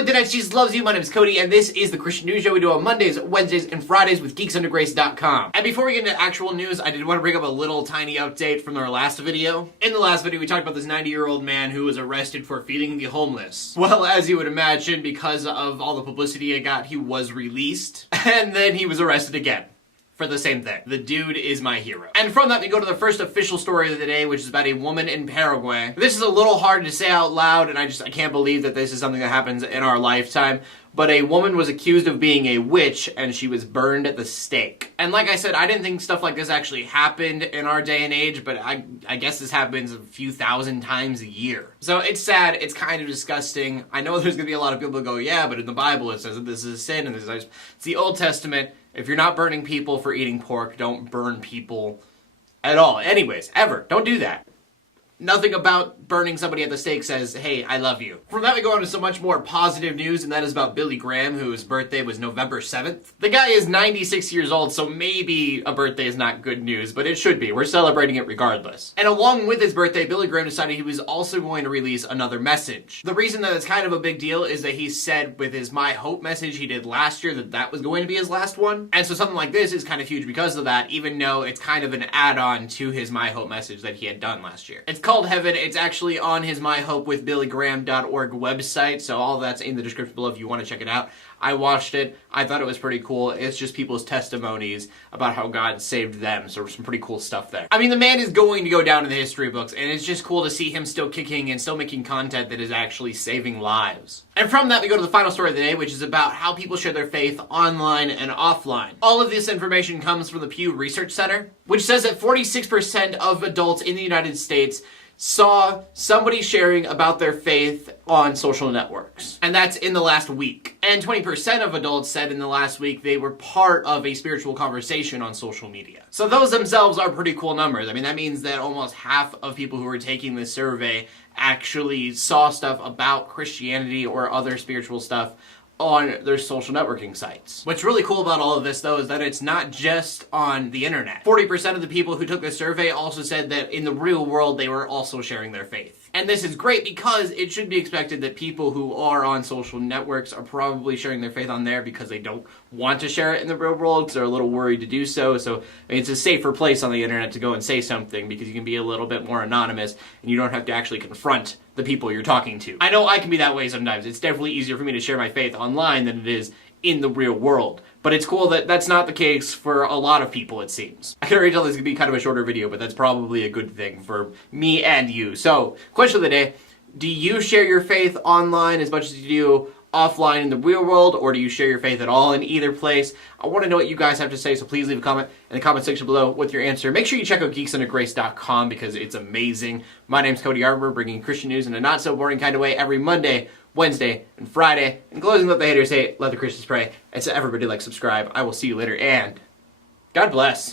Internet, Jesus loves you. My name is Cody, and this is the Christian News Show we do on Mondays, Wednesdays, and Fridays with geeksundergrace.com. And before we get into actual news, I did want to bring up a little tiny update from our last video. In the last video, we talked about this 90-year-old man who was arrested for feeding the homeless. Well, as you would imagine, because of all the publicity it got, he was released, and then he was arrested again for the same thing. The dude is my hero. And from that, we go to the first official story of the day, which is about a woman in Paraguay. This is a little hard to say out loud, and I can't believe that this is something that happens in our lifetime. But a woman was accused of being a witch, and she was burned at the stake. And like I said, I didn't think stuff like this actually happened in our day and age, but I guess this happens a few thousand times a year. So it's sad, it's kind of disgusting. I know there's gonna be a lot of people who go, yeah, but in the Bible it says that this is a sin, and it's the Old Testament. If you're not burning people for eating pork, don't burn people at all. Anyways, ever. Don't do that. Nothing about burning somebody at the stake says, hey, I love you. From that, we go on to some much more positive news, and that is about Billy Graham, whose birthday was November 7th. The guy is 96 years old, so maybe a birthday is not good news, but it should be. We're celebrating it regardless. And along with his birthday, Billy Graham decided he was also going to release another message. The reason that it's kind of a big deal is that he said with his My Hope message he did last year that was going to be his last one. And so something like this is kind of huge because of that, even though it's kind of an add-on to his My Hope message that he had done last year. It's called Heaven. It's actually on his myhopewithbillygraham.org website, so all that's in the description below if you want to check it out. I watched it. I thought it was pretty cool. It's just people's testimonies about how God saved them, so some pretty cool stuff there. I mean, the man is going to go down in the history books, and it's just cool to see him still kicking and still making content that is actually saving lives. And from that, we go to the final story of the day, which is about how people share their faith online and offline. All of this information comes from the Pew Research Center, which says that 46% of adults in the United States saw somebody sharing about their faith on social networks. And that's in the last week. And 20% of adults said in the last week they were part of a spiritual conversation on social media. So those themselves are pretty cool numbers. I mean, that means that almost half of people who were taking this survey actually saw stuff about Christianity or other spiritual stuff on their social networking sites. What's really cool about all of this, though, is that it's not just on the internet. 40% of the people who took the survey also said that in the real world they were also sharing their faith. And this is great because it should be expected that people who are on social networks are probably sharing their faith on there because they don't want to share it in the real world because they're a little worried to do so. So I mean, it's a safer place on the internet to go and say something because you can be a little bit more anonymous and you don't have to actually confront the people you're talking to. I know I can be that way sometimes. It's definitely easier for me to share my faith online than it is in the real world. But it's cool that that's not the case for a lot of people, it seems. I can already tell this is going to be kind of a shorter video, but that's probably a good thing for me and you. So, question of the day, do you share your faith online as much as you do offline in the real world, or do you share your faith at all in either place? I want to know what you guys have to say, so please leave a comment in the comment section below with your answer. Make sure you check out geeksundergrace.com because it's amazing. My name's Cody Armour, bringing Christian news in a not-so-boring kind of way every Monday, Wednesday, and Friday. In closing, let the haters hate, let the Christians pray, and so everybody like, subscribe. I will see you later, and God bless.